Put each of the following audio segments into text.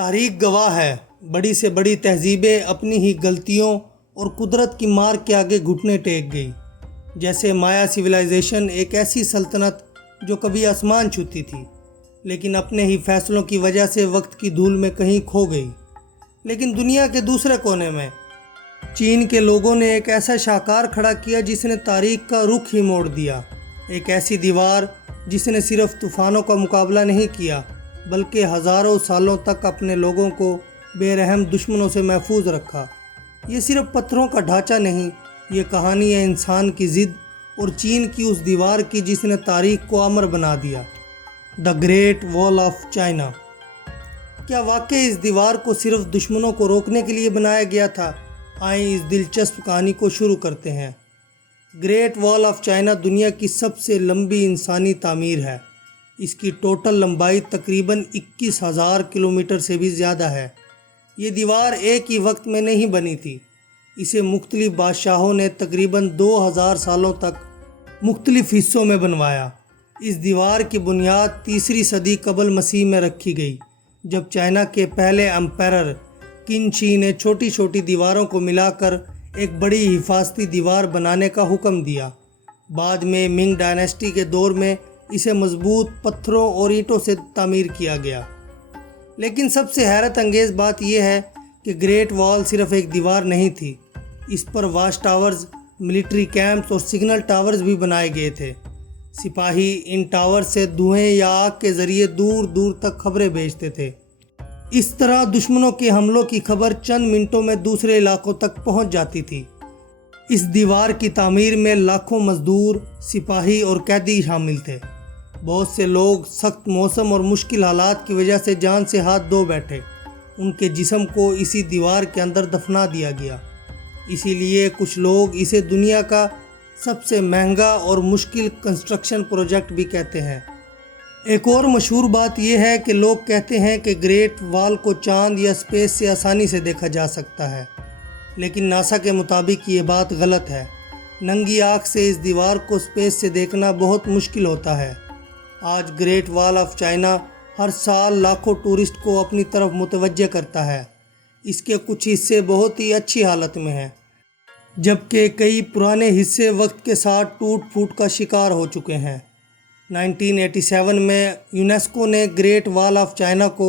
تاریخ گواہ ہے، بڑی سے بڑی تہذیبیں اپنی ہی غلطیوں اور قدرت کی مار کے آگے گھٹنے ٹیک گئی۔ جیسے مایا سویلائزیشن، ایک ایسی سلطنت جو کبھی آسمان چھوتی تھی لیکن اپنے ہی فیصلوں کی وجہ سے وقت کی دھول میں کہیں کھو گئی۔ لیکن دنیا کے دوسرے کونے میں چین کے لوگوں نے ایک ایسا شاہکار کھڑا کیا جس نے تاریخ کا رخ ہی موڑ دیا۔ ایک ایسی دیوار جس نے صرف طوفانوں کا مقابلہ نہیں کیا بلکہ ہزاروں سالوں تک اپنے لوگوں کو بے رحم دشمنوں سے محفوظ رکھا۔ یہ صرف پتھروں کا ڈھانچہ نہیں، یہ کہانی ہے انسان کی ضد اور چین کی اس دیوار کی جس نے تاریخ کو امر بنا دیا، دی گریٹ وال آف چائنا۔ کیا واقعی اس دیوار کو صرف دشمنوں کو روکنے کے لیے بنایا گیا تھا؟ آئیں اس دلچسپ کہانی کو شروع کرتے ہیں۔ گریٹ وال آف چائنا دنیا کی سب سے لمبی انسانی تعمیر ہے۔ اس کی ٹوٹل لمبائی تقریباً 21,000 کلومیٹر سے بھی زیادہ ہے۔ یہ دیوار ایک ہی وقت میں نہیں بنی تھی، اسے مختلف بادشاہوں نے تقریباً 2000 سالوں تک مختلف حصوں میں بنوایا۔ اس دیوار کی بنیاد 3 صدی قبل مسیح میں رکھی گئی، جب چائنا کے پہلے امپیرر قن شی نے چھوٹی چھوٹی دیواروں کو ملا کر ایک بڑی حفاظتی دیوار بنانے کا حکم دیا۔ بعد میں منگ ڈائنیسٹی کے دور میں اسے مضبوط پتھروں اور اینٹوں سے تعمیر کیا گیا۔ لیکن سب سے حیرت انگیز بات یہ ہے کہ گریٹ وال صرف ایک دیوار نہیں تھی، اس پر واچ ٹاورز، ملٹری کیمپس اور سگنل ٹاورز بھی بنائے گئے تھے۔ سپاہی ان ٹاور سے دھوئیں یا آگ کے ذریعے دور دور تک خبریں بھیجتے تھے۔ اس طرح دشمنوں کے حملوں کی خبر چند منٹوں میں دوسرے علاقوں تک پہنچ جاتی تھی۔ اس دیوار کی تعمیر میں لاکھوں مزدور، سپاہی اور قیدی شامل تھے۔ بہت سے لوگ سخت موسم اور مشکل حالات کی وجہ سے جان سے ہاتھ دھو بیٹھے۔ ان کے جسم کو اسی دیوار کے اندر دفنا دیا گیا۔ اسی لیے کچھ لوگ اسے دنیا کا سب سے مہنگا اور مشکل کنسٹرکشن پروجیکٹ بھی کہتے ہیں۔ ایک اور مشہور بات یہ ہے کہ لوگ کہتے ہیں کہ گریٹ وال کو چاند یا اسپیس سے آسانی سے دیکھا جا سکتا ہے، لیکن ناسا کے مطابق یہ بات غلط ہے۔ ننگی آنکھ سے اس دیوار کو اسپیس سے دیکھنا بہت مشکل ہوتا ہے۔ آج گریٹ وال آف چائنا ہر سال لاکھوں ٹورسٹ کو اپنی طرف متوجہ کرتا ہے۔ اس کے کچھ حصے بہت ہی اچھی حالت میں ہیں، جبکہ کئی پرانے حصے وقت کے ساتھ ٹوٹ پھوٹ کا شکار ہو چکے ہیں۔ 1987 میں یونیسکو نے گریٹ وال آف چائنا کو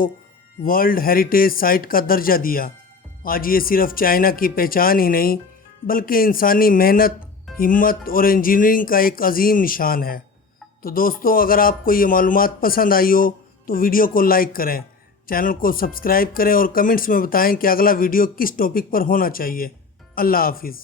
ورلڈ ہیریٹیج سائٹ کا درجہ دیا۔ آج یہ صرف چائنا کی پہچان ہی نہیں بلکہ انسانی محنت، ہمت اور انجینئرنگ کا ایک عظیم نشان ہے۔ تو دوستو، اگر آپ کو یہ معلومات پسند آئی ہو تو ویڈیو کو لائک کریں، چینل کو سبسکرائب کریں اور کمنٹس میں بتائیں کہ اگلا ویڈیو کس ٹاپک پر ہونا چاہیے۔ اللہ حافظ۔